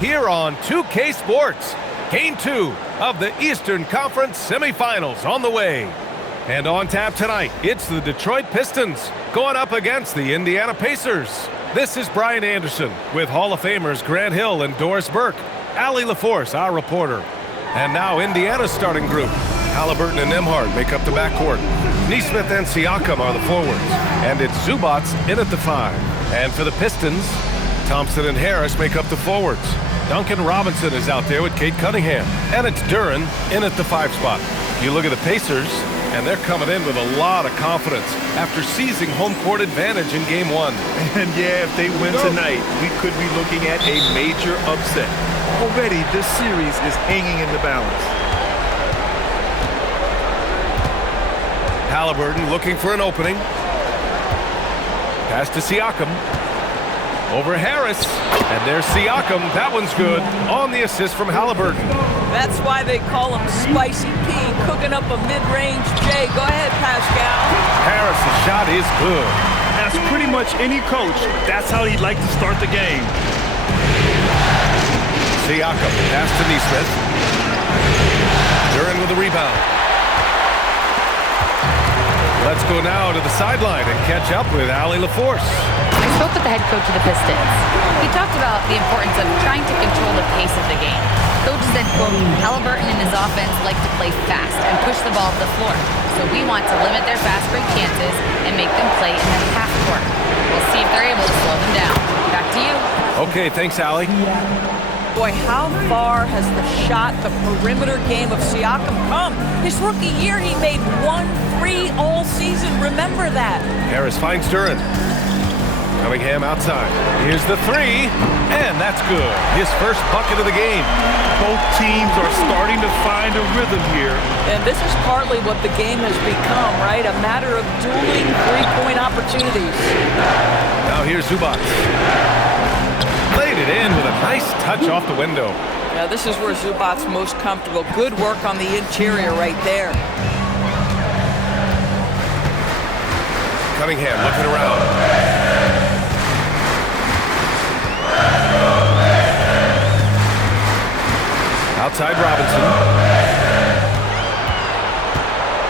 Here on 2K Sports, Game 2 of the Eastern Conference semifinals on the way. And on tap tonight, it's the Detroit Pistons going up against the Indiana Pacers. This is Brian Anderson with Hall of Famers Grant Hill and Doris Burke, Allie LaForce, our reporter. And now Indiana's starting group. Halliburton and Nembhard make up the backcourt. Nesmith and Siakam are the forwards. And it's Zubac in at the 5. And for the Pistons, Thompson and Harris make up the forwards. Duncan Robinson is out there with Cade Cunningham. And it's Duren in at the 5 spot. You look at the Pacers, and they're coming in with a lot of confidence after seizing home court advantage in Game 1. And yeah, if they win tonight, we could be looking at a major upset. Already, this series is hanging in the balance. Halliburton looking for an opening. Pass to Siakam. Over Harris. And there's Siakam. That one's good. On the assist from Halliburton. That's why they call him Spicy P, cooking up a mid-range J. Go ahead, Pascal. Harris' shot is good. That's pretty much any coach. That's how he'd like to start the game. Siakam. Pass to Nesmith. Duren with the rebound. Let's go now to the sideline and catch up with Allie LaForce. I spoke with the head coach of the Pistons. He talked about the importance of trying to control the pace of the game. Coach said, quote, Halliburton and his offense like to play fast and push the ball up the floor. So we want to limit their fast break chances and make them play in the half court. We'll see if they're able to slow them down. Back to you. Okay, thanks, Allie. Boy, how far has the shot, the perimeter game of Siakam come? His rookie year, he made 1 3 all season. Remember that. Harris finds Duren. Cunningham outside. Here's the 3, and that's good. His first bucket of the game. Both teams are starting to find a rhythm here. And this is partly what the game has become, right? A matter of dueling three-point opportunities. Now here's Zubac. Played it in with a nice touch off the window. Yeah, this is where Zubac's most comfortable. Good work on the interior right there. Cunningham looking around. Outside Robinson.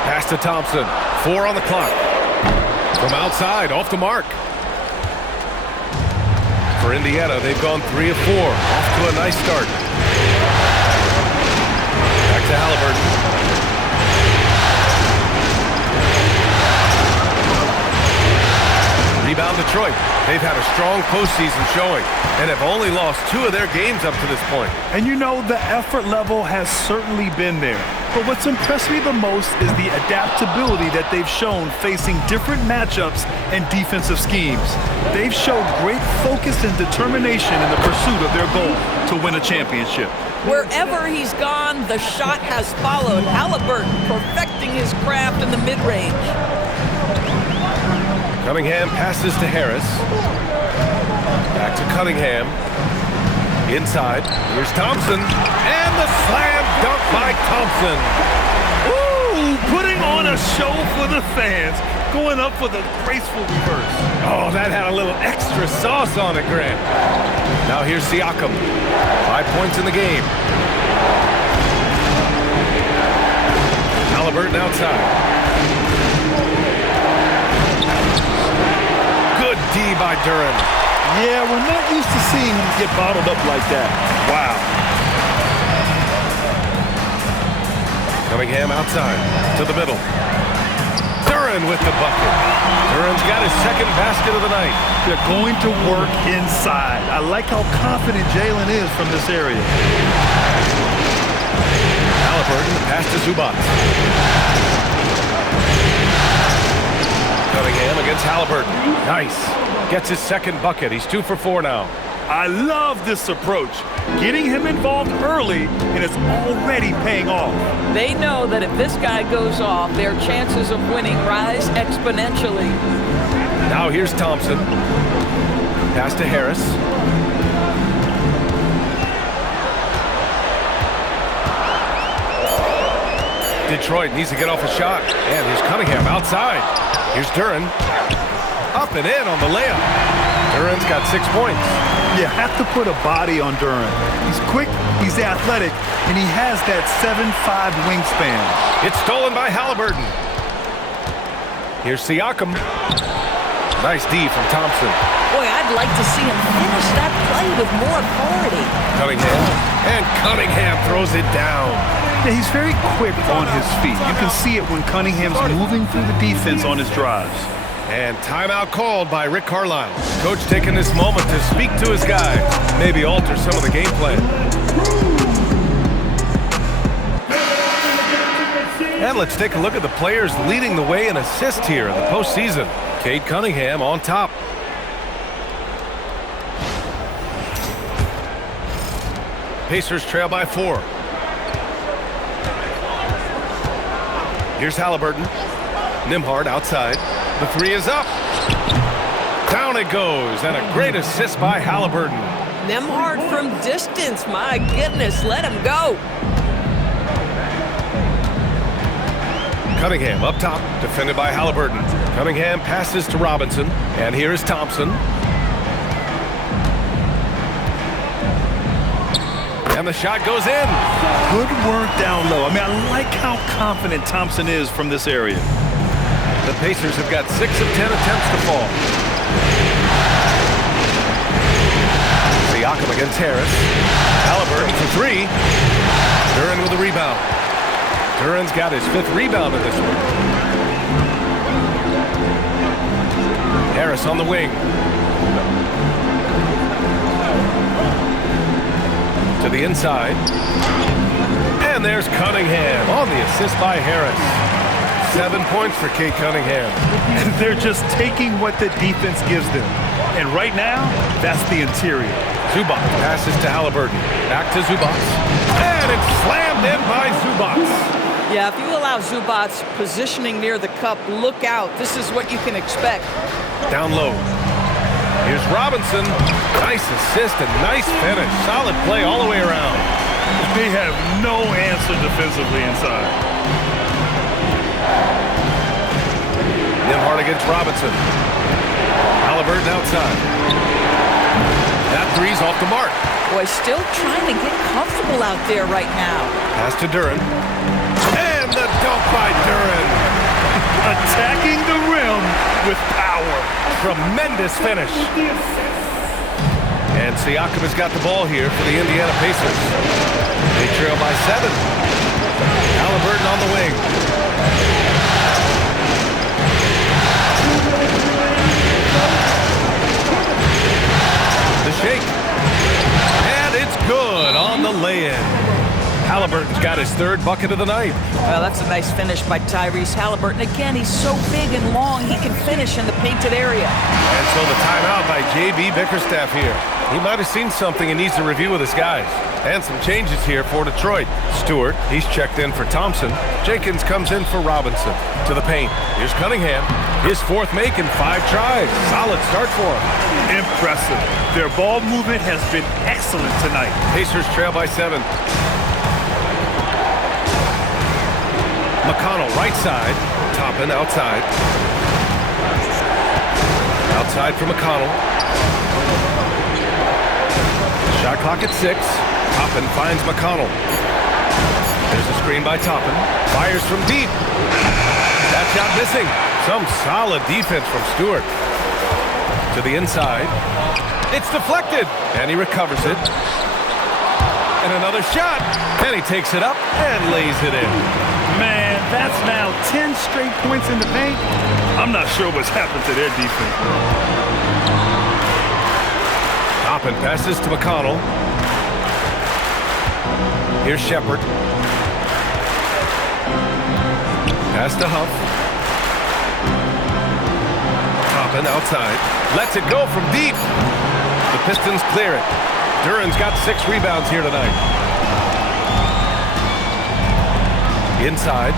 Pass to Thompson. 4 on the clock. From outside, off the mark. For Indiana, they've gone 3 of 4. Off to a nice start. Back to Halliburton. Rebound Detroit. They've had a strong postseason showing and have only lost 2 of their games up to this point. And you know, the effort level has certainly been there. But what's impressed me the most is the adaptability that they've shown facing different matchups and defensive schemes. They've showed great focus and determination in the pursuit of their goal to win a championship. Wherever he's gone, the shot has followed. Halliburton perfecting his craft in the mid-range. Cunningham passes to Harris. Back to Cunningham. Inside. Here's Thompson. And the slam dunk by Thompson. Ooh, putting on a show for the fans. Going up with a graceful reverse. Oh, that had a little extra sauce on it, Grant. Now here's Siakam. 5 points in the game. Halliburton outside. Good D by Duren. Yeah, we're not used to seeing him get bottled up like that. Wow. Cunningham outside to the middle. Duren with the bucket. Duren's got his second basket of the night. They're going to work inside. I like how confident Jalen is from this area. Halliburton, pass to Zubac. Cunningham against Halliburton. Nice. Gets his second bucket. He's 2 for 4 now. I love this approach. Getting him involved early, and it's already paying off. They know that if this guy goes off, their chances of winning rise exponentially. Now here's Thompson. Pass to Harris. Detroit needs to get off a shot. And here's Cunningham outside. Here's Duren. Up and in on the layup. Duren's got 6 points. You have to put a body on Duren. He's quick, he's athletic, and he has that 7'5" wingspan. It's stolen by Halliburton. Here's Siakam. Nice D from Thompson. Boy, I'd like to see him finish that play with more authority. Cunningham. And Cunningham throws it down. Yeah, he's very quick on his feet. You can see it when Cunningham's moving through the defense on his drives. And timeout called by Rick Carlisle. Coach taking this moment to speak to his guys. Maybe alter some of the game plan. And let's take a look at the players leading the way in assists here in the postseason. Cade Cunningham on top. Pacers trail by 4. Here's Halliburton. Nembhard outside. The 3 is up. Down it goes, and a great assist by Halliburton. Nembhard from distance. My goodness, let him go. Cunningham up top, defended by Halliburton. Cunningham passes to Robinson, and here is Thompson. And the shot goes in. Good work down low. I mean, I like how confident Thompson is from this area. The Pacers have got 6 of 10 attempts to fall. Siakam against Harris. Halliburton for 3. Duren with a rebound. Duren's got his 5th rebound in this one. Harris on the wing. To the inside. And there's Cunningham on the assist by Harris. 7 points for Cade Cunningham. They're just taking what the defense gives them. And right now, that's the interior. Zubac passes to Halliburton. Back to Zubac. And it's slammed in by Zubac. Yeah, if you allow Zubac positioning near the cup, look out. This is what you can expect. Down low. Here's Robinson. Nice assist and nice finish. Solid play all the way around. They have no answer defensively inside. Nembhard against Robinson. Halliburton outside. That 3's off the mark. Boy, still trying to get comfortable out there right now. Pass to Duren. And the dunk by Duren. Attacking the rim with power. Tremendous finish. And Siakam has got the ball here for the Indiana Pacers. They trail by 7. Halliburton on the wing. The shake. And it's good on the lay-in. Halliburton's got his 3rd bucket of the night. Well, that's a nice finish by Tyrese Halliburton. Again, he's so big and long, he can finish in the painted area. And so the timeout by J.B. Bickerstaff here. He might have seen something and needs to review with his guys. And some changes here for Detroit. Stewart, he's checked in for Thompson. Jenkins comes in for Robinson. To the paint. Here's Cunningham. His 4th make in 5 tries. Solid start for him. Impressive. Their ball movement has been excellent tonight. Pacers trail by 7. McConnell right side. Toppin outside. Outside for McConnell. Shot clock at 6. Toppin finds McConnell. There's a screen by Toppin. Fires from deep. That shot missing. Some solid defense from Stewart. To the inside. It's deflected. And he recovers it. And another shot. And he takes it up and lays it in. Man, that's now 10 straight points in the paint. I'm not sure what's happened to their defense. Toppin passes to McConnell. Here's Shepard. Pass to Huff. Toppin outside. Lets it go from deep. The Pistons clear it. Duren's got 6 rebounds here tonight. Inside.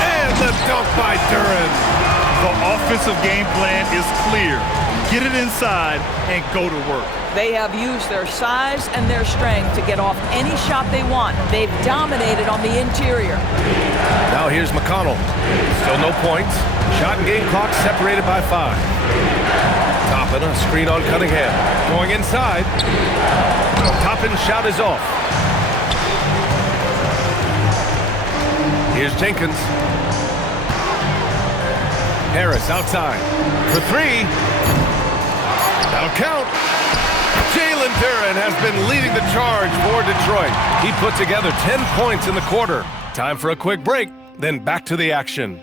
And the dunk by Duren. The offensive game plan is clear. Get it inside and go to work. They have used their size and their strength to get off any shot they want. They've dominated on the interior. Now here's McConnell. Still no points. Shot and game clock separated by 5. Toppin, a screen on Cunningham. Going inside. Toppin's shot is off. Here's Jenkins. Harris outside. For 3. That'll count. Jalen Duren has been leading the charge for Detroit. He put together 10 points in the quarter. Time for a quick break, then back to the action.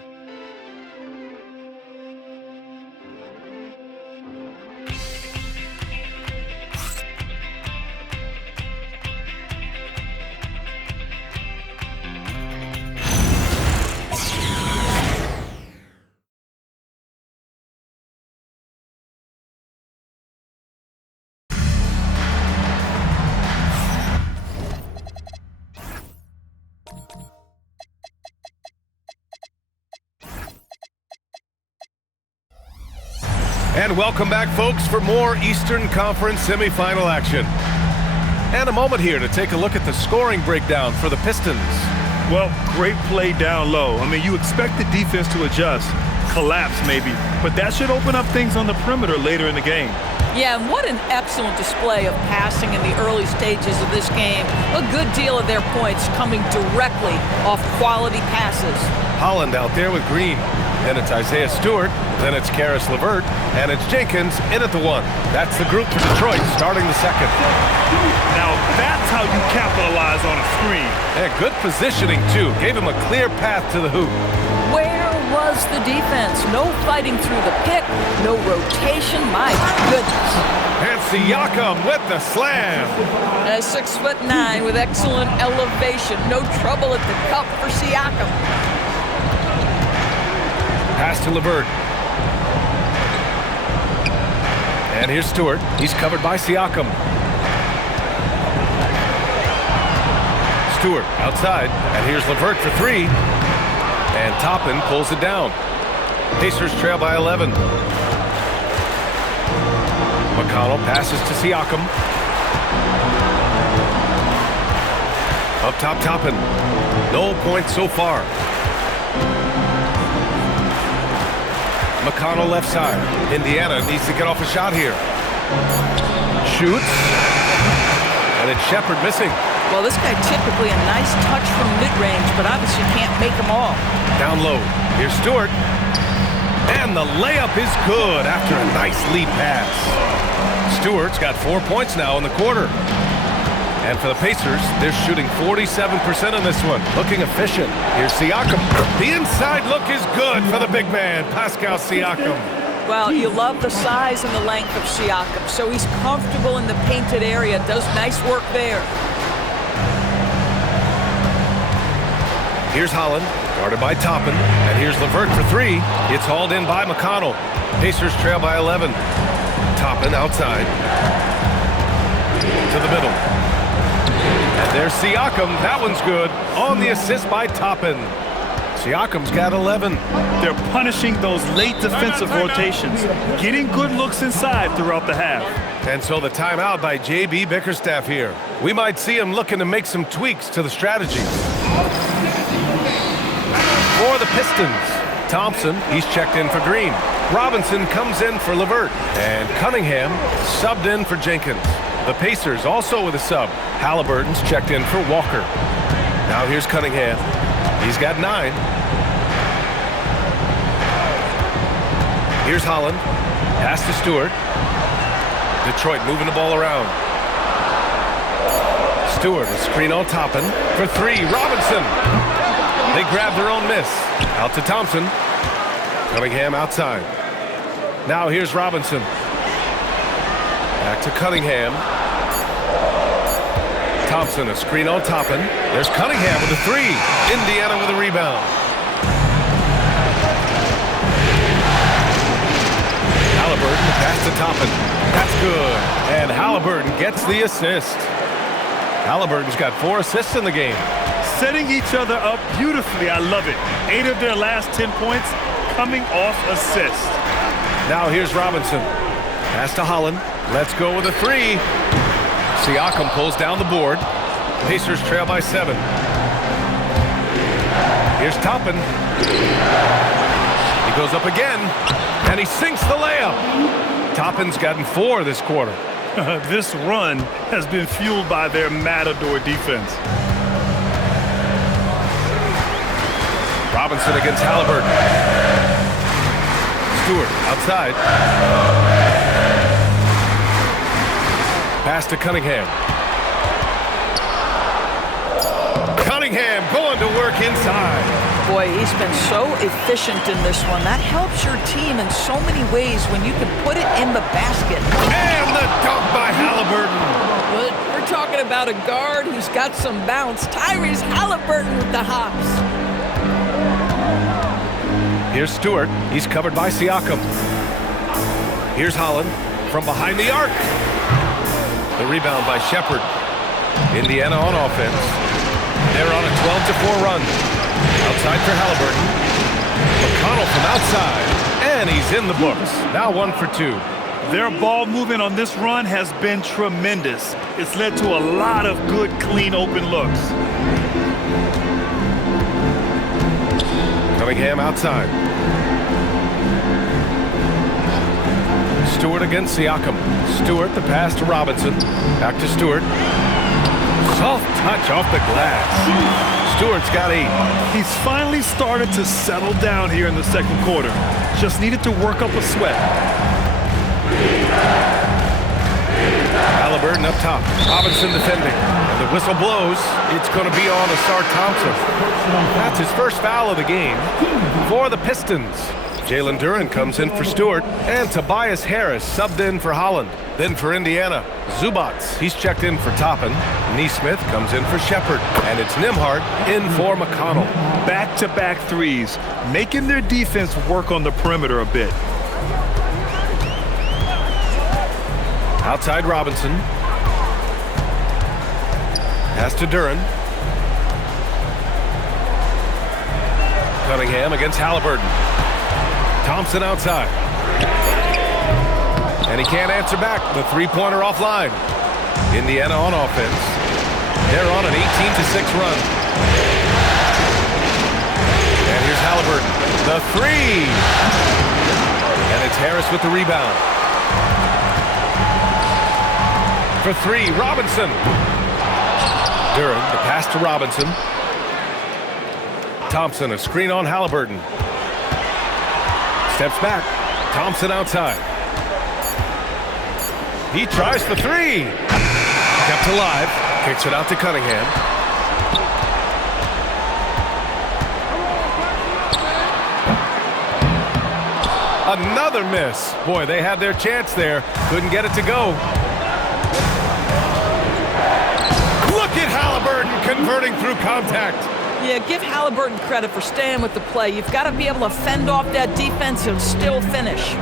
And welcome back, folks, for more Eastern Conference semifinal action. And a moment here to take a look at the scoring breakdown for the Pistons. Well, great play down low. I mean, you expect the defense to adjust, collapse maybe, but that should open up things on the perimeter later in the game. Yeah, and what an excellent display of passing in the early stages of this game. A good deal of their points coming directly off quality passes. Holland out there with Green. Then it's Isaiah Stewart. Then it's Karis LeVert. And it's Jenkins in at the 1. That's the group for Detroit starting the second. Now that's how you capitalize on a screen. And good positioning, too. Gave him a clear path to the hoop. Where was the defense? No fighting through the pick, no rotation, my goodness. And Siakam with the slam. A 6'9" with excellent elevation. No trouble at the cup for Siakam. Pass to LeVert. And here's Stewart. He's covered by Siakam. Stewart outside. And here's LeVert for 3. And Toppin pulls it down. Pacers trail by 11. McConnell passes to Siakam. Up top, Toppin. No points so far. McConnell left side. Indiana needs to get off a shot here. Shoots. And it's Shepherd missing. Well, this guy typically a nice touch from mid-range, but obviously can't make them all. Down low. Here's Stewart. And the layup is good after a nice lead pass. Stewart's got 4 points now in the quarter. And for the Pacers, they're shooting 47% in this one. Looking efficient. Here's Siakam. The inside look is good for the big man, Pascal Siakam. Well, you love the size and the length of Siakam, so he's comfortable in the painted area, does nice work there. Here's Holland, guarded by Toppin, and here's LeVert for 3. It's hauled in by McConnell. Pacers trail by 11. Toppin outside. To the middle. And there's Siakam. That one's good. On the assist by Toppin. Siakam's got 11. They're punishing those late defensive rotations, getting good looks inside throughout the half. And so the timeout by J.B. Bickerstaff here. We might see him looking to make some tweaks to the strategy. For the Pistons, Thompson, he's checked in for Green. Robinson comes in for LeVert. And Cunningham subbed in for Jenkins. The Pacers also with a sub. Halliburton's checked in for Walker. Now here's Cunningham. He's got 9. Here's Holland. Pass to Stewart. Detroit moving the ball around. Stewart, a screen on Toppin for 3. Robinson. They grab their own miss. Out to Thompson. Cunningham outside. Now here's Robinson. Back to Cunningham. Thompson, a screen on Toppin. There's Cunningham with a 3. Indiana with a rebound. Halliburton, pass to Toppin. That's good. And Halliburton gets the assist. Halliburton's got 4 assists in the game. Setting each other up beautifully. I love it. 8 of their last 10 points coming off assists. Now here's Robinson. Pass to Holland. Let's go with a three. Siakam pulls down the board. Pacers trail by 7. Here's Toppin. He goes up again, and he sinks the layup. Toppin's gotten 4 this quarter. This run has been fueled by their matador defense. Robinson against Halliburton. Stewart outside. Pass to Cunningham. Cunningham going to work inside. Boy, he's been so efficient in this one. That helps your team in so many ways when you can put it in the basket. And the dunk by Halliburton. But we're talking about a guard who's got some bounce. Tyrese Halliburton with the hops. Here's Stewart. He's covered by Siakam. Here's Holland from behind the arc. The rebound by Shepard. Indiana on offense. They're on a 12-4 run. Outside for Halliburton. McConnell from outside. And he's in the books. Now 1 for 2. Their ball movement on this run has been tremendous. It's led to a lot of good, clean, open looks. Cunningham outside. Stewart against Siakam. Stewart, the pass to Robinson. Back to Stewart. Soft touch off the glass. Stewart's got 8. He's finally started to settle down here in the second quarter. Just needed to work up a sweat. Halliburton up top. Robinson defending. And the whistle blows. It's going to be on Asar Thompson. That's his first foul of the game for the Pistons. Jalen Duren comes in for Stewart. And Tobias Harris subbed in for Holland. Then for Indiana, Zubats. He's checked in for Toppin. Neesmith comes in for Shepard. And it's Nembhard in for McConnell. Back-to-back threes, making their defense work on the perimeter a bit. Outside Robinson. Pass to Duren. Cunningham against Halliburton. Thompson outside. And he can't answer back. The three-pointer offline. Indiana on offense. They're on an 18-6 run. And here's Halliburton. The three. And it's Harris with the rebound. For 3, Robinson. Duren, the pass to Robinson. Thompson, a screen on Halliburton. Steps back. Thompson outside. He tries for 3. Kept alive. Kicks it out to Cunningham. Another miss. Boy, they had their chance there. Couldn't get it to go. Look at Halliburton converting through contact. Yeah, give Halliburton credit for staying with the play. You've got to be able to fend off that defense and still finish.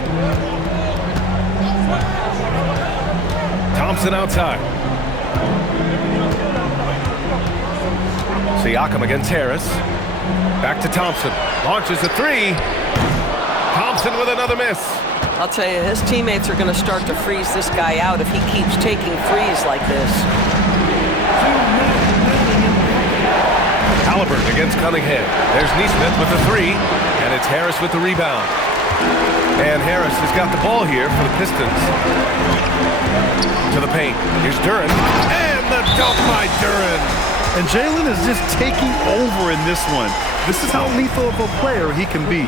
Thompson outside. Siakam against Harris. Back to Thompson. Launches a 3. Thompson with another miss. I'll tell you, his teammates are going to start to freeze this guy out if he keeps taking threes like this. Halliburton against Cunningham. There's Neesmith with the 3, and it's Harris with the rebound. And Harris has got the ball here for the Pistons. To the paint. Here's Duren. And the dunk by Duren. And Jalen is just taking over in this one. This is how lethal of a player he can be.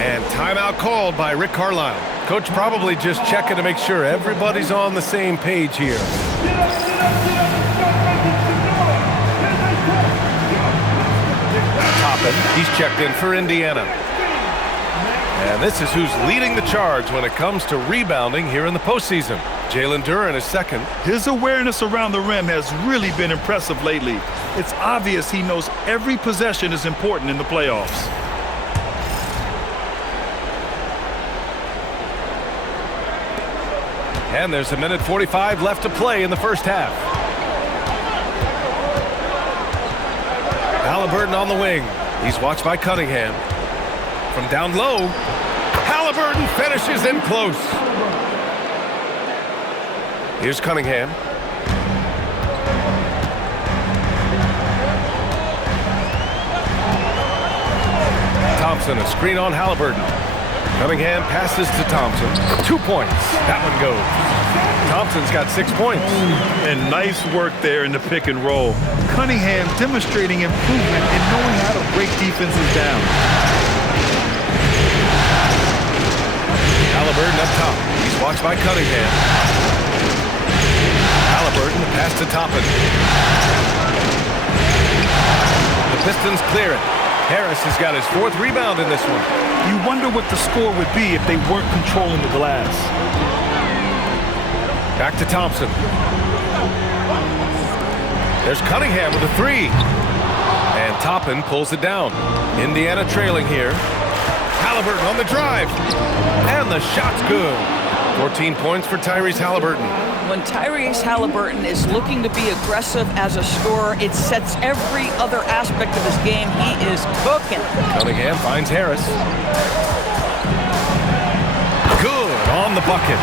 And timeout called by Rick Carlisle. Coach probably just checking to make sure everybody's on the same page here. Toppin, he's checked in for Indiana. And this is who's leading the charge when it comes to rebounding here in the postseason. Jalen Duren is second. His awareness around the rim has really been impressive lately. It's obvious he knows every possession is important in the playoffs. And there's a minute 45 left to play in the first half. Halliburton on the wing. He's watched by Cunningham. From down low, Halliburton finishes in close. Here's Cunningham. Thompson, a screen on Halliburton. Cunningham passes to Thompson. 2 points. That one goes. Thompson's got 6 points. And nice work there in the pick and roll. Cunningham demonstrating improvement in knowing how to break defenses down. Halliburton up top. He's watched by Cunningham. Halliburton, the pass to Toppin. The Pistons clear it. Harris has got his 4th rebound in this one. You wonder what the score would be if they weren't controlling the glass. Back to Thompson. There's Cunningham with a 3. And Toppin pulls it down. Indiana trailing here. Halliburton on the drive. And the shot's good. 14 points for Tyrese Halliburton. When Tyrese Halliburton is looking to be aggressive as a scorer, it sets every other aspect of his game. He is cooking. Cunningham finds Harris. Good on the bucket.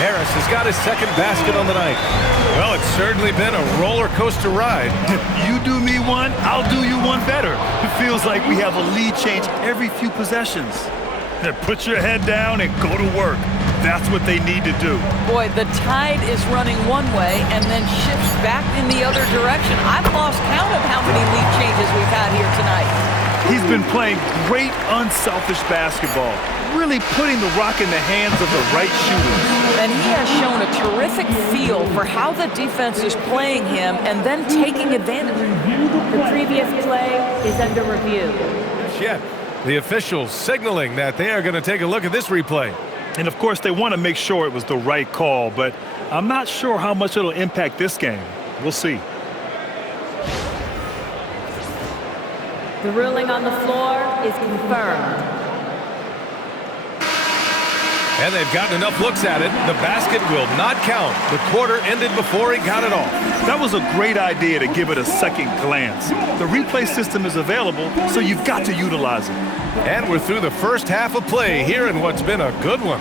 Harris has got his 2nd basket on the night. Well, it's certainly been a roller coaster ride. You do me one, I'll do you one better. It feels like we have a lead change every few possessions. Put your head down and go to work. That's what they need to do. Boy, the tide is running one way and then shifts back in the other direction. I've lost count of how many lead changes we've had here tonight. He's been playing great, unselfish basketball, really putting the rock in the hands of the right shooters. And he has shown a terrific feel for how the defense is playing him and then taking advantage. The previous play is under review. Yet, the officials signaling that they are going to take a look at this replay. And of course, they want to make sure it was the right call, but I'm not sure how much it'll impact this game. We'll see. The ruling on the floor is confirmed. And they've gotten enough looks at it. The basket will not count. The quarter ended before he got it off. That was a great idea to give it a second glance. The replay system is available, so you've got to utilize it. And we're through the first half of play here in what's been a good one.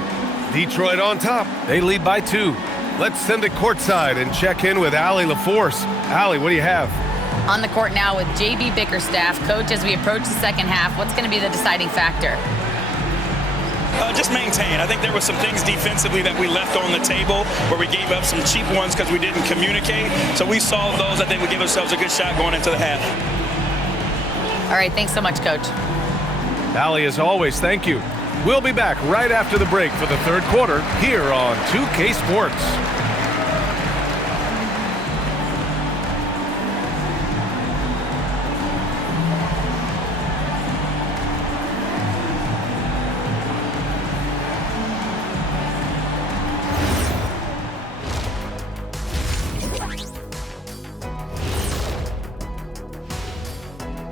Detroit on top. They lead by 2. Let's send it courtside and check in with Allie LaForce. Allie, what do you have? On the court now with J.B. Bickerstaff. Coach, as we approach the second half, what's going to be the deciding factor? Just maintain. I think there were some things defensively that we left on the table where we gave up some cheap ones because we didn't communicate. So we solved those. I think we give ourselves a good shot going into the half. All right, thanks so much, Coach. Allie, as always, thank you. We'll be back right after the break for the 3rd quarter here on 2K Sports.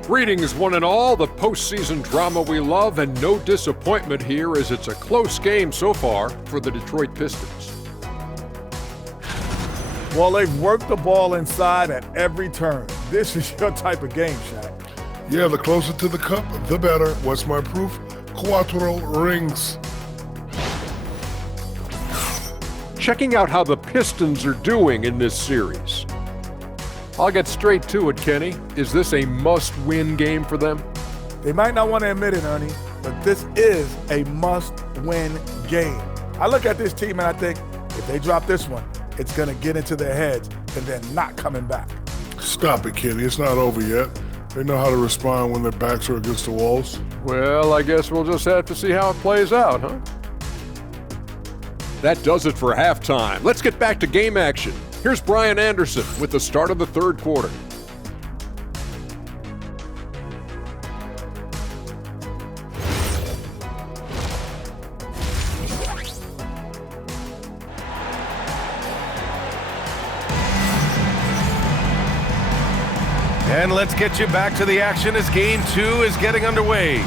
Greetings, one and all, the postseason drama we love, and no disappointment here as it's a close game so far for the Detroit Pistons. Well, they've worked the ball inside at every turn. This is your type of game, Shaq. Yeah, the closer to the cup, the better. What's my proof? Cuatro rings. Checking out how the Pistons are doing in this series. I'll get straight to it, Kenny. Is this a must-win game for them? They might not want to admit it, Ernie, but this is a must-win game. I look at this team and I think, if they drop this one, it's going to get into their heads and then not coming back. Stop it, Kenny. It's not over yet. They know how to respond when their backs are against the walls. Well, I guess we'll just have to see how it plays out, huh? That does it for halftime. Let's get back to game action. Here's Brian Anderson with the start of the 3rd quarter. And let's get you back to the action as Game 2 is getting underway.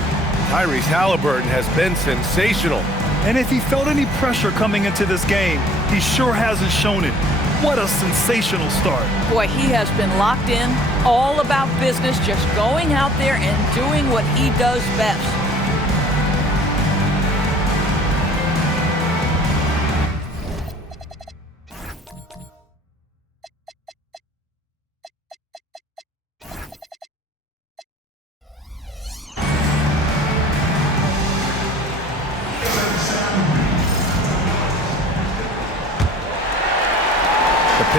Tyrese Halliburton has been sensational. And if he felt any pressure coming into this game, he sure hasn't shown it. What a sensational start. Boy, he has been locked in, all about business, just going out there and doing what he does best.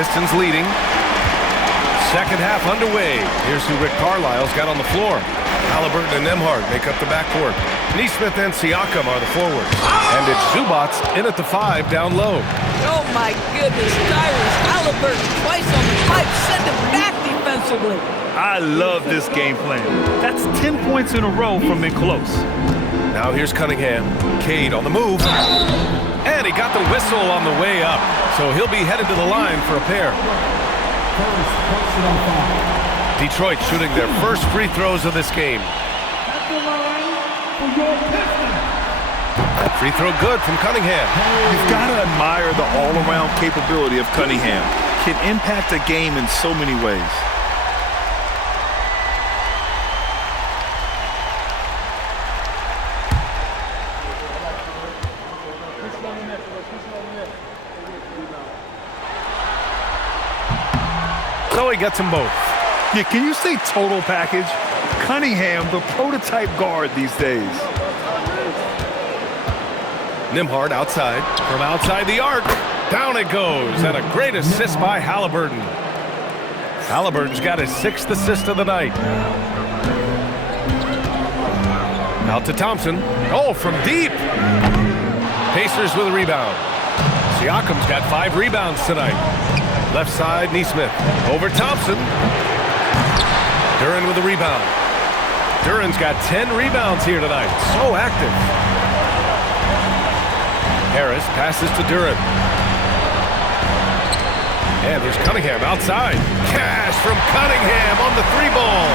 Pistons leading. Second half underway. Here's who Rick Carlisle's got on the floor. Halliburton and Nembhard make up the backcourt. Nesmith and Siakam are the forwards. And it's Zubac in at the 5 down low. Oh my goodness, Tyrese Halliburton twice on the pipe, send him back defensively. I love this game plan. That's 10 points in a row from in close. Now here's Cunningham. Cade on the move. And he got the whistle on the way up. So he'll be headed to the line for a pair. Detroit shooting their first free throws of this game. That free throw good from Cunningham. You've got to admire the all-around capability of Cunningham. Can impact a game in so many ways. So he gets them both. Yeah, can you say total package? Cunningham, the prototype guard these days. Nembhard outside. From outside the arc. Down it goes. And a great assist by Halliburton. Halliburton's got his 6th assist of the night. Out to Thompson. Oh, from deep. Pacers with a rebound. Siakam's got 5 rebounds tonight. Left side, Nesmith. Over Thompson. Duren with a rebound. Duren's got 10 rebounds here tonight. So active. Harris passes to Duren. And there's Cunningham outside. Cash from Cunningham on the 3-ball.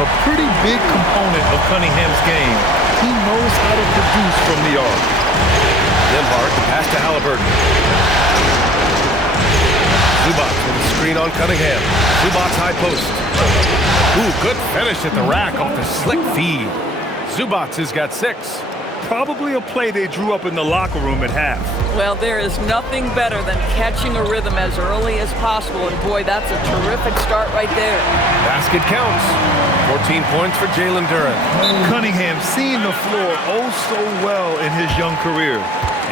A pretty big component of Cunningham's game. He knows how to produce from the arc. Nembhard, the pass to Halliburton. Zubac with a screen on Cunningham. Zubac high post. Ooh, good finish at the rack off the slick feed. Zubac has got 6. Probably a play they drew up in the locker room at half. Well, there is nothing better than catching a rhythm as early as possible, and boy, that's a terrific start right there. Basket counts. 14 points for Jalen Duren. Cunningham seeing the floor oh so well in his young career.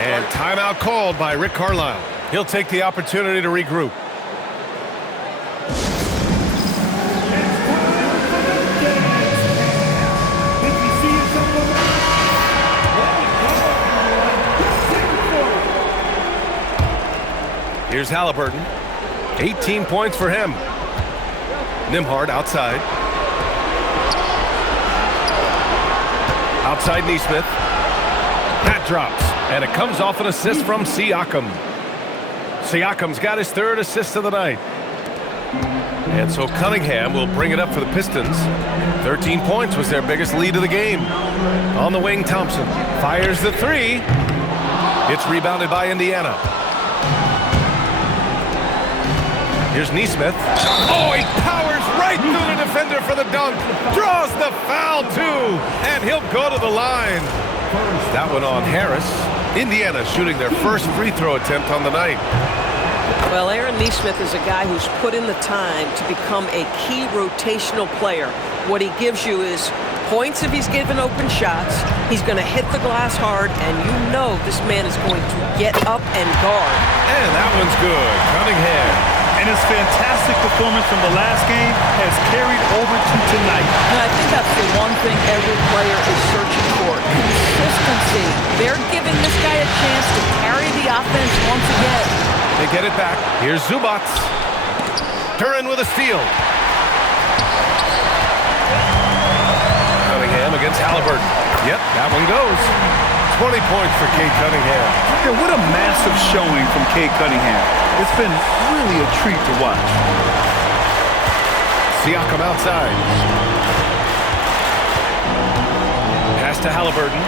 And timeout called by Rick Carlisle. He'll take the opportunity to regroup. Here's Halliburton. 18 points for him. Nembhard outside. Outside Nesmith. That drops. And it comes off an assist from Siakam. Siakam's got his 3rd assist of the night. And so Cunningham will bring it up for the Pistons. 13 points was their biggest lead of the game. On the wing, Thompson fires the 3. It's rebounded by Indiana. Here's Nesmith. Oh, he powers right through the defender for the dunk. Draws the foul, too. And he'll go to the line. That one on Harris. Indiana shooting their first free throw attempt on the night. Well, Aaron Nesmith is a guy who's put in the time to become a key rotational player. What he gives you is points if he's given open shots. He's going to hit the glass hard, and you know this man is going to get up and guard. And that one's good. Cunningham. And his fantastic performance from the last game has carried over to tonight. And I think that's the one thing every player is searching for. Consistency. They're giving this guy a chance to carry the offense once again. They get it back. Here's Zubac. Duren with a steal. Cunningham against Halliburton. Yep, that one goes. 20 points for Cade Cunningham. Yeah, what a massive showing from Cade Cunningham. It's been really a treat to watch. Siakam outside. Pass to Halliburton.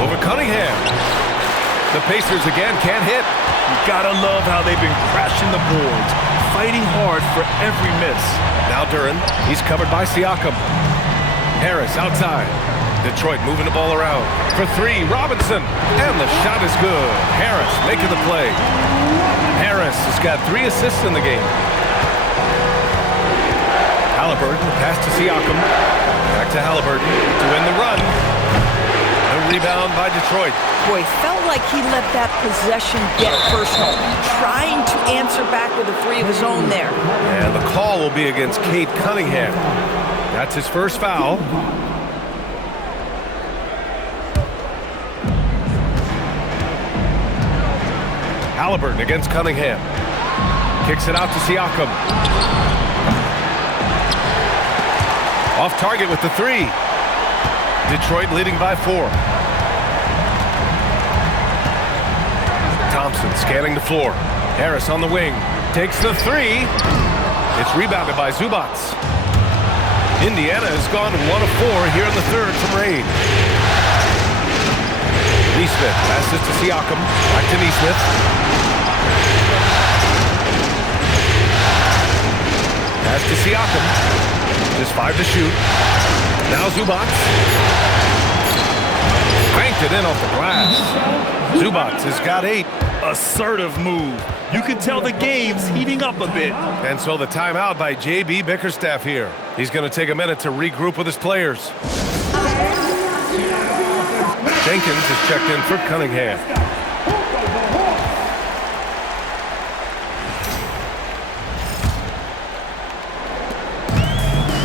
Over Cunningham. The Pacers again can't hit. You gotta love how they've been crashing the boards, fighting hard for every miss. Now Duren, he's covered by Siakam. Harris outside. Detroit moving the ball around. For 3, Robinson. And the shot is good. Harris making the play. Harris has got 3 assists in the game. Halliburton, pass to Siakam. Back to Halliburton to win the run. The rebound by Detroit. Boy, felt like he let that possession get personal, trying to answer back with a three of his own there. And the call will be against Cade Cunningham. That's his first foul. Halliburton against Cunningham. Kicks it out to Siakam. Off target with the three. Detroit leading by 4. Thompson scanning the floor. Harris on the wing. Takes the three. It's rebounded by Zubac. Indiana has gone 1 of 4 here in the third from Reid. Nesmith passes to Siakam. Back to Nesmith. Pass to Siakam. Just 5 to shoot. Now Zubac. Banked it in off the glass. Zubac has got 8. Assertive move. You can tell the game's heating up a bit. And so the timeout by J.B. Bickerstaff here. He's going to take a minute to regroup with his players. Jenkins is checked in for Cunningham.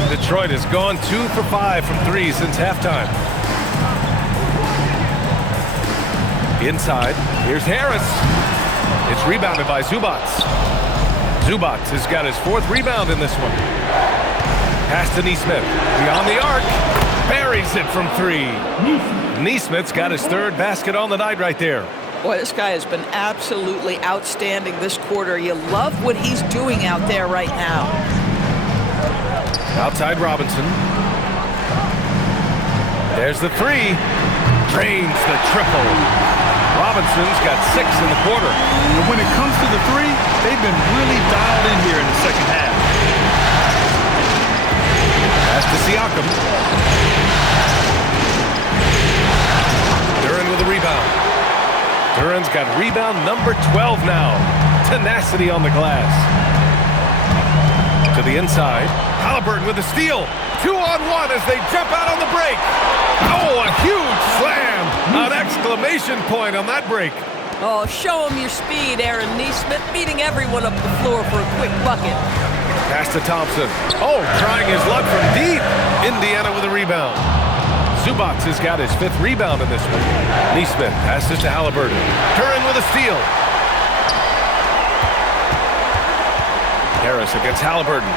Detroit has gone 2 for 5 from 3 since halftime. Inside, here's Harris. It's rebounded by Zubac. Zubac has got his 4th rebound in this one. Pass to Nesmith. Beyond the arc. Buries it from 3. Nesmith's got his 3rd basket on the night right there. Boy, this guy has been absolutely outstanding this quarter. You love what he's doing out there right now. Outside Robinson. There's the 3. Drains the triple. Robinson's got 6 in the quarter. And when it comes to the 3, they've been really dialed in here in the second half. Pass to Siakam. Duren with a rebound. Duren's got rebound number 12 now. Tenacity on the glass. To the inside. Halliburton with a steal. 2-on-1 as they jump out on the break. Oh, a huge slam. An exclamation point on that break. Oh, show him your speed, Aaron Nesmith, beating everyone up the floor for a quick bucket. Pass to Thompson. Oh, trying his luck from deep. Indiana with a rebound. Zubac has got his 5th rebound in this one. Nesmith passes to Halliburton. Duren with a steal. Harris against Halliburton.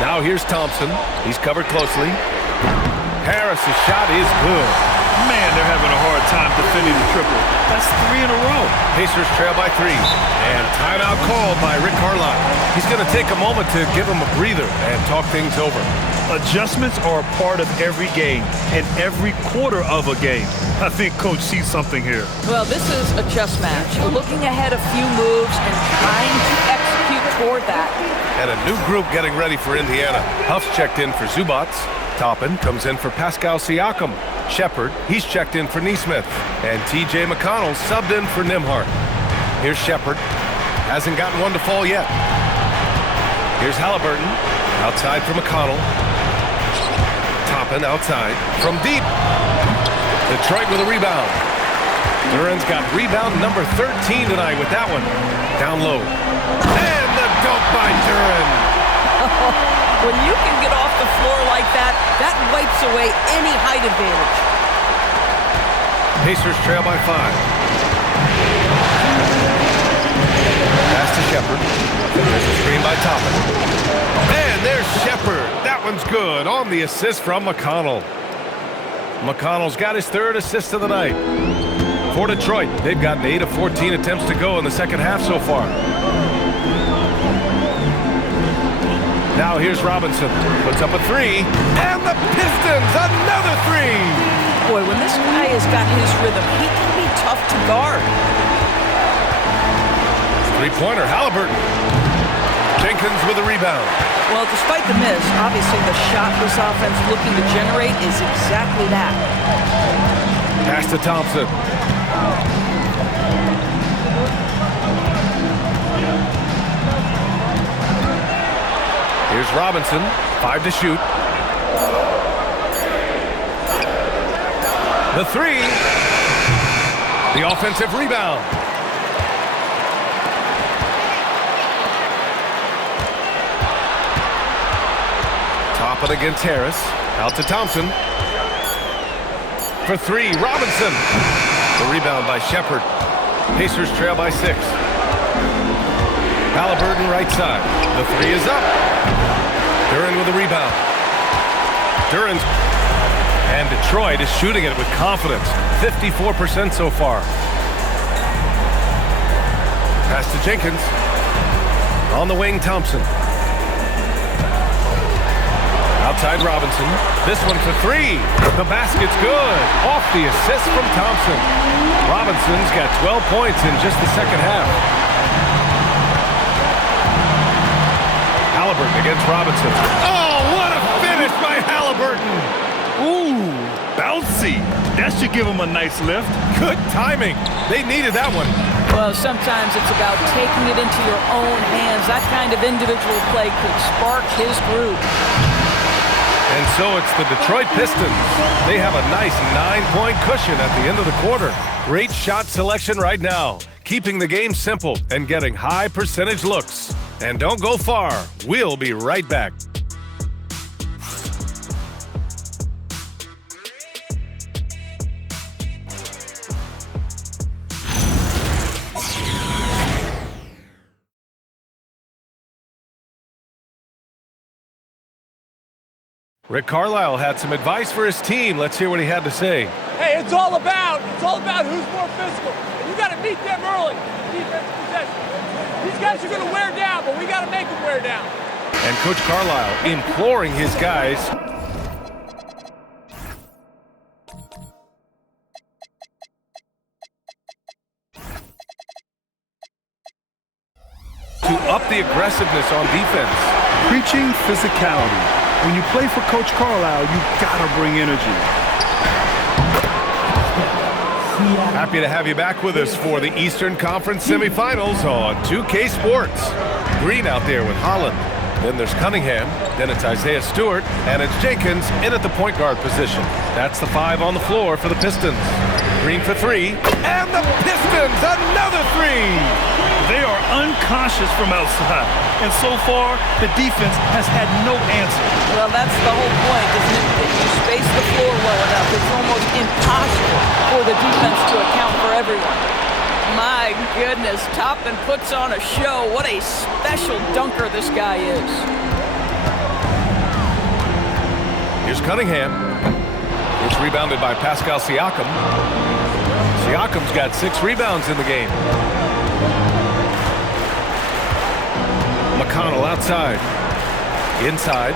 Now here's Thompson. He's covered closely. Harris's shot is good. Man, they're having a hard time defending the triple. That's 3 in a row. Pacers trail by 3. And timeout called by Rick Carlisle. He's going to take a moment to give him a breather and talk things over. Adjustments are a part of every game and every quarter of a game. I think Coach sees something here. Well, this is a chess match. Looking ahead a few moves and trying to execute toward that. And a new group getting ready for Indiana. Huff's checked in for Zubac. Toppin comes in for Pascal Siakam. Shepard, he's checked in for Nesmith. And T.J. McConnell subbed in for Nembhard. Here's Shepard. Hasn't gotten one to fall yet. Here's Halliburton. Outside for McConnell. Toppin outside. From deep. Detroit with a rebound. Duren's got rebound number 13 tonight with that one. Down low. And the dunk by Duren. When you can get off the floor like that, that wipes away any height advantage. Pacers trail by 5. Pass to Shepard. There's a screen by Toppin. And there's Shepard. That one's good on the assist from McConnell. McConnell's got his 3rd assist of the night. For Detroit, they've gotten 8 of 14 attempts to go in the second half so far. Now here's Robinson. Puts up a 3. And the Pistons, another 3. Boy, when this guy has got his rhythm, he can be tough to guard. 3-pointer, Halliburton. Jenkins with a rebound. Well, despite the miss, obviously the shot this offense looking to generate is exactly that. Pass to Thompson. Here's Robinson, 5 to shoot. The three. The offensive rebound. Top it against Harris. Out to Thompson. For three, Robinson. The rebound by Shepard. Pacers trail by 6. Halliburton right side. The three is up. Duren with the rebound. Duren's. And Detroit is shooting it with confidence. 54% so far. Pass to Jenkins. On the wing, Thompson. Outside Robinson. This one for three. The basket's good. Off the assist from Thompson. Robinson's got 12 points in just the second half. Halliburton against Robinson. Oh, what a finish by Halliburton. Ooh, bouncy. That should give him a nice lift. Good timing. They needed that one. Well, sometimes it's about taking it into your own hands. That kind of individual play could spark his group. And so it's the Detroit Pistons. They have a nice 9-point cushion at the end of the quarter. Great shot selection right now, keeping the game simple and getting high percentage looks. And don't go far. We'll be right back. Rick Carlisle had some advice for his team. Let's hear what he had to say. Hey, it's all about who's more physical. And you got to beat them early. Defensive possession. These guys are going to wear down, but we got to make them wear down. And Coach Carlisle imploring his guys to up the aggressiveness on defense. Preaching physicality. When you play for Coach Carlisle, you gotta bring energy. Happy to have you back with us for the Eastern Conference semifinals on 2K Sports. Green out there with Holland. Then there's Cunningham. Then it's Isaiah Stewart. And it's Jenkins in at the point guard position. That's the 5 on the floor for the Pistons. Green for 3. And the Pistons, another 3! They are unconscious from outside. And so far, the defense has had no answer. Well, that's the whole point, isn't it? If you space the floor well enough, it's almost impossible for the defense to account for everyone. My goodness, Toppin puts on a show. What a special dunker this guy is. Here's Cunningham. It's rebounded by Pascal Siakam. Siakam's got 6 rebounds in the game. McConnell outside. Inside.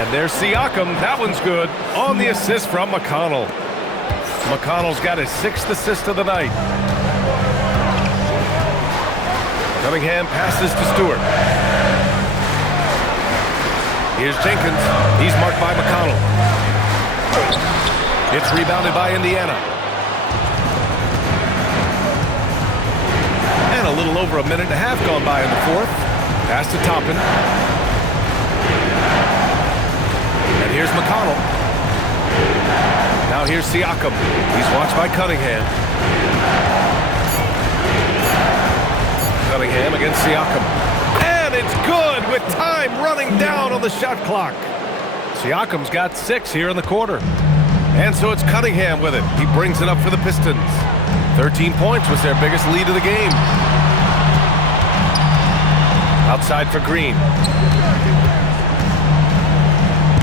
And there's Siakam. That one's good. On the assist from McConnell. McConnell's got his 6th assist of the night. Cunningham passes to Stewart. Here's Jenkins. He's marked by McConnell. It's rebounded by Indiana. And a little over a minute and a half gone by in the 4th. Pass to Toppin. And here's McConnell. Now here's Siakam. He's watched by Cunningham. Cunningham against Siakam. And it's good with time running down on the shot clock. Siakam's got 6 here in the quarter. And so it's Cunningham with it. He brings it up for the Pistons. 13 points was their biggest lead of the game. Outside for Green.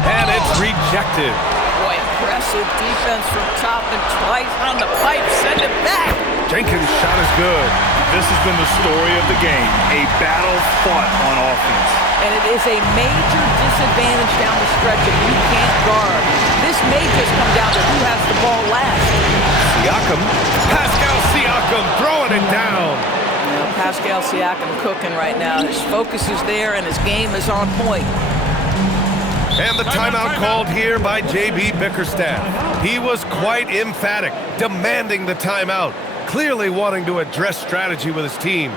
And it's rejected. Boy, impressive defense from Toppin. Twice on the pipe, send it back. Jenkins' shot is good. This has been the story of the game. A battle fought on offense. And it is a major disadvantage down the stretch if you can't guard. This may just come down to who has the ball last. Siakam. Pascal Siakam throwing it down. Now, Pascal Siakam cooking right now. His focus is there and his game is on point. And the timeout called here by J.B. Bickerstaff. He was quite emphatic, demanding the timeout, clearly wanting to address strategy with his team.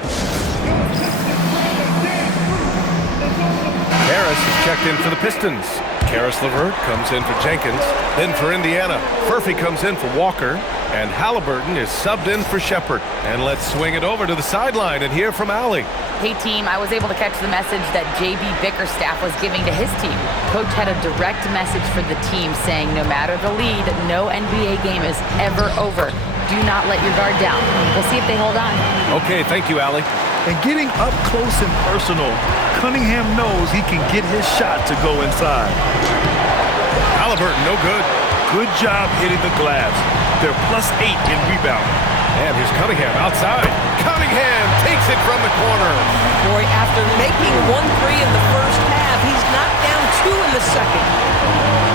Harris is checked in for the Pistons. Karis LeVert comes in for Jenkins. Then for Indiana, Furphy comes in for Walker. And Halliburton is subbed in for Shepard. And let's swing it over to the sideline and hear from Allie. Hey team, I was able to catch the message that JB Bickerstaff was giving to his team. Coach had a direct message for the team saying no matter the lead, no NBA game is ever over. Do not let your guard down. We'll see if they hold on. Okay, thank you, Allie. And getting up close and personal, Cunningham knows he can get his shot to go inside. Halliburton, no good. Good job hitting the glass. They're +8 in rebounding. And here's Cunningham outside. Cunningham takes it from the corner. Boy, after making 1-3 in the first half, he's knocked down 2 in the second.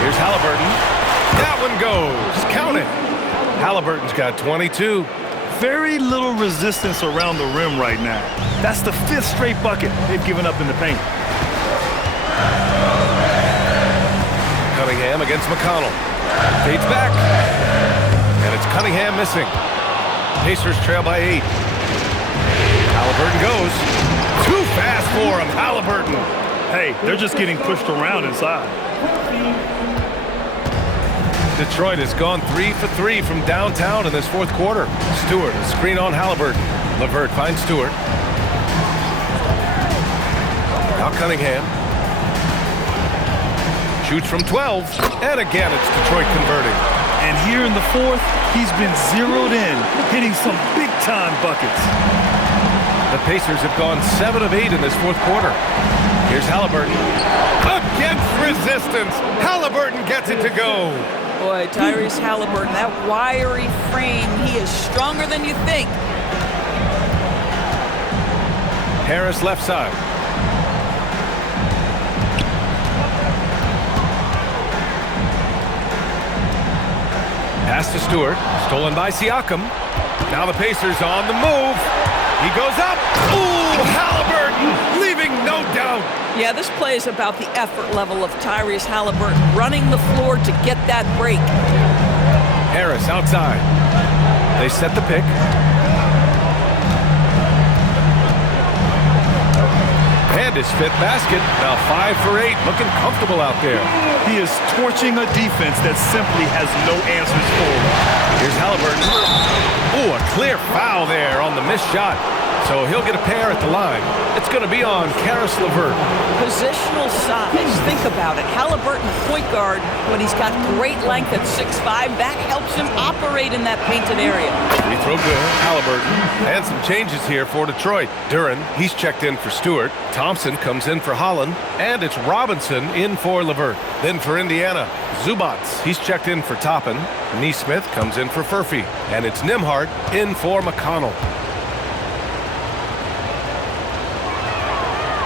Here's Halliburton. That one goes. Count it. Halliburton's got 22. Very little resistance around the rim right now. That's the 5th straight bucket they've given up in the paint. Cunningham against McConnell. Fades back. And it's Cunningham missing. Pacers trail by 8. Halliburton goes. Too fast for him, Halliburton. Hey, they're just getting pushed around inside. Detroit has gone 3 for 3 from downtown in this fourth quarter. Stewart, a screen on Halliburton. LeVert finds Stewart. Now Cunningham. Shoots from 12. And again, it's Detroit converting. And here in the fourth, he's been zeroed in, hitting some big-time buckets. The Pacers have gone 7 of 8 in this fourth quarter. Here's Halliburton. Against resistance. Halliburton gets it to go. Boy, Tyrese Halliburton, that wiry frame, he is stronger than you think. Harris left side. Pass to Stewart, stolen by Siakam. Now the Pacers on the move. He goes up. Ooh, Halliburton, leaving no doubt. Yeah, this play is about the effort level of Tyrese Halliburton running the floor to get that break. Harris outside. They set the pick. And his 5th basket. Now 5 for 8, looking comfortable out there. He is torching a defense that simply has no answers for him. Here's Halliburton. Ooh, a clear foul there on the missed shot. So he'll get a pair at the line. It's going to be on Karis LeVert. Positional size, think about it. Halliburton, point guard, but he's got great length at 6'5". That helps him operate in that painted area. Free throw good, Halliburton. And some changes here for Detroit. Duren, he's checked in for Stewart. Thompson comes in for Holland. And it's Robinson in for LeVert. Then for Indiana, Zubats, he's checked in for Toppin. Neesmith comes in for Furphy. And it's Nembhard in for McConnell.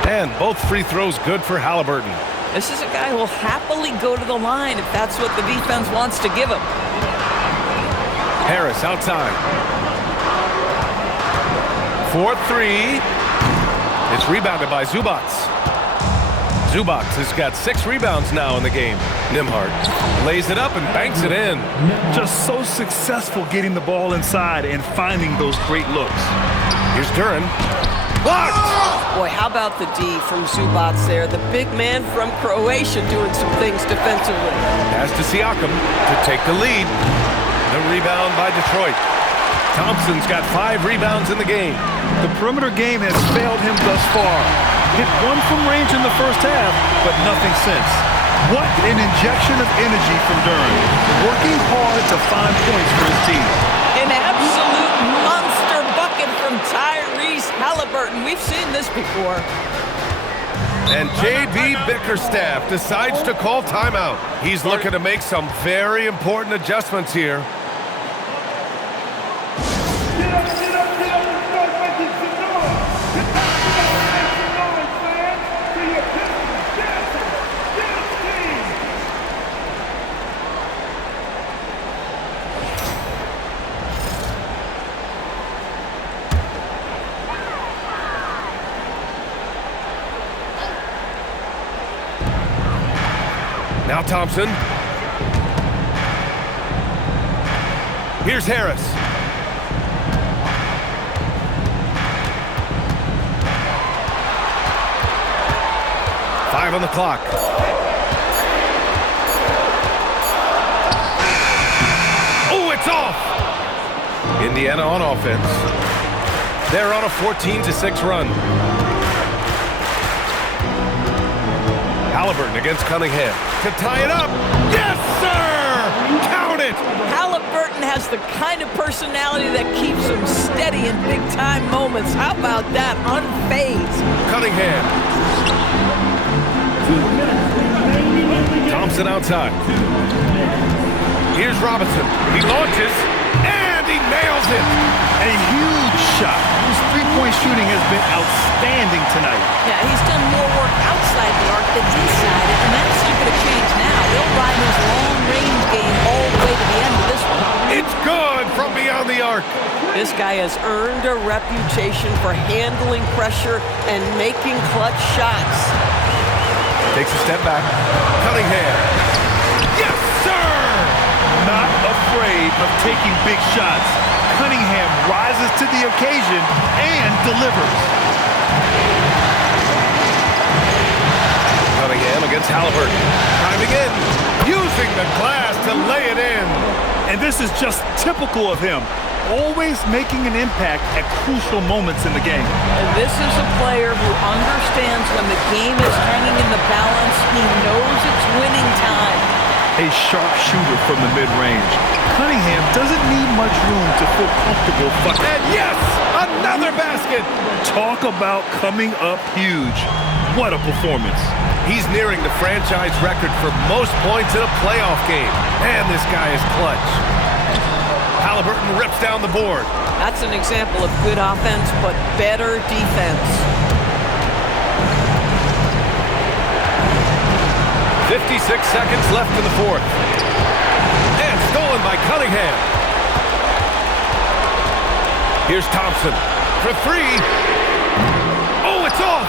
And both free throws good for Halliburton. This is a guy who will happily go to the line if that's what the defense wants to give him. Harris outside. 4-3. It's rebounded by Zubats. Zubats has got 6 rebounds now in the game. Nembhard lays it up and banks it in. Just so successful getting the ball inside and finding those great looks. Here's Duren. Blocked! Boy, how about the D from Zubats there? The big man from Croatia doing some things defensively. Pass to Siakam to take the lead. The rebound by Detroit. Thompson's got 5 rebounds in the game. The perimeter game has failed him thus far. Hit 1 from range in the first half, but nothing since. What an injection of energy from Duren. Working hard to find points for his team. An absolute monster bucket from Tyrese Halliburton. We've seen this before. And J.B. Bickerstaff decides to call timeout. He's looking to make some very important adjustments here. Now Thompson. Here's Harris. Five on the clock. Indiana on offense. They're on a 14-6 run. Halliburton against Cunningham to tie it up. Yes, sir! Count it! Halliburton has the kind of personality that keeps him steady in big-time moments. How about that? Unfazed. Cunningham. Thompson outside. Here's Robinson. He launches, and he nails it. A huge shot. His three-point shooting has been outstanding tonight. Yeah, he's done more work outside the arc than inside it, and that's not going to change now. They'll ride his long-range game all the way to the end of this one. It's good from beyond the arc. This guy has earned a reputation for handling pressure and making clutch shots. Takes a step back. Cunningham. Yes, sir! Not afraid of taking big shots. Cunningham rises to the occasion and delivers. Cunningham against Halliburton. Driving in. Using the glass to lay it in. And this is just typical of him. Always making an impact at crucial moments in the game. And this is a player who understands when the game is hanging in the balance. He knows it's winning time. A sharp shooter from the mid-range. Cunningham doesn't need much room to feel comfortable. And yes, another basket. Talk about coming up huge. What a performance. He's nearing the franchise record for most points in a playoff game. And this guy is clutch. Halliburton rips down the board. That's an example of good offense, but better defense. 56 seconds left in the fourth. And stolen by Cunningham. Here's Thompson for three. Oh, it's off.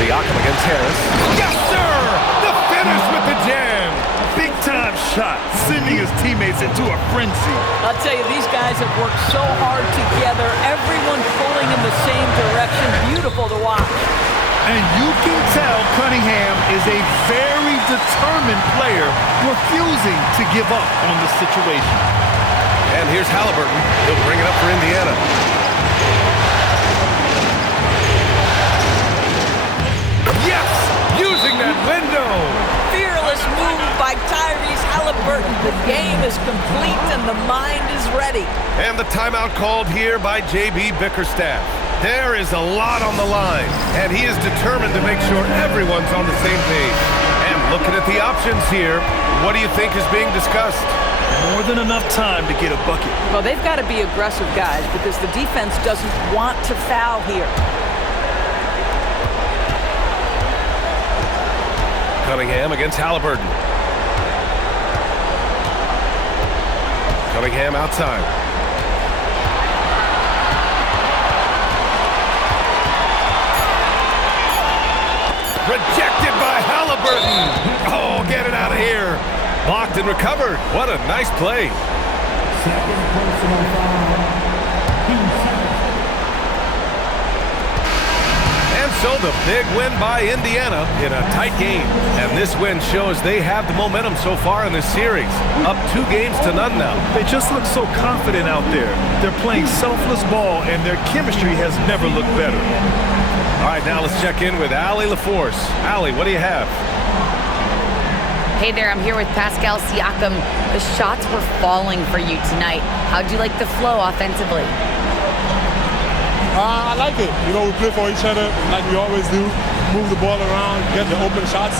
Siakam against Harris. Yes, sir! The finish with the jam. Big-time shot, sending his teammates into a frenzy. I'll tell you, these guys have worked so hard together. Everyone pulling in the same direction. Beautiful to watch. And you can tell Cunningham is a very determined player, refusing to give up on the situation. And here's Halliburton. He'll bring it up for Indiana. Yes! Using that window! Fearless move by Tyrese Halliburton. The game is complete and the mind is ready. And the timeout called here by J.B. Bickerstaff. There is a lot on the line, and he is determined to make sure everyone's on the same page. And looking at the options here, what do you think is being discussed? More than enough time to get a bucket. Well, they've got to be aggressive guys because the defense doesn't want to foul here. Cunningham against Halliburton. Cunningham outside. Rejected by Halliburton. Oh, get it out of here. Blocked and recovered. What a nice play. Second personal foul. And so the big win by Indiana in a tight game. And this win shows they have the momentum so far in this series. Up 2 games to none now. They just look so confident out there. They're playing selfless ball, and their chemistry has never looked better. All right, now let's check in with Allie LaForce. Allie, what do you have? Hey there, I'm here with Pascal Siakam. The shots were falling for you tonight. How'd you like the flow offensively? I like it. You know, we play for each other like we always do. Move the ball around, get the open shots.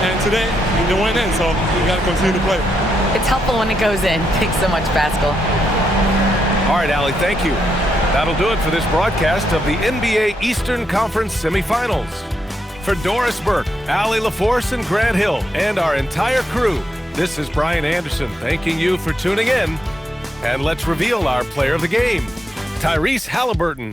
And today, they went in, so we got to continue to play. It's helpful when it goes in. Thanks so much, Pascal. All right, Allie, thank you. That'll do it for this broadcast of the NBA Eastern Conference semifinals. For Doris Burke, Allie LaForce, and Grant Hill, and our entire crew, this is Brian Anderson thanking you for tuning in. And let's reveal our player of the game, Tyrese Halliburton.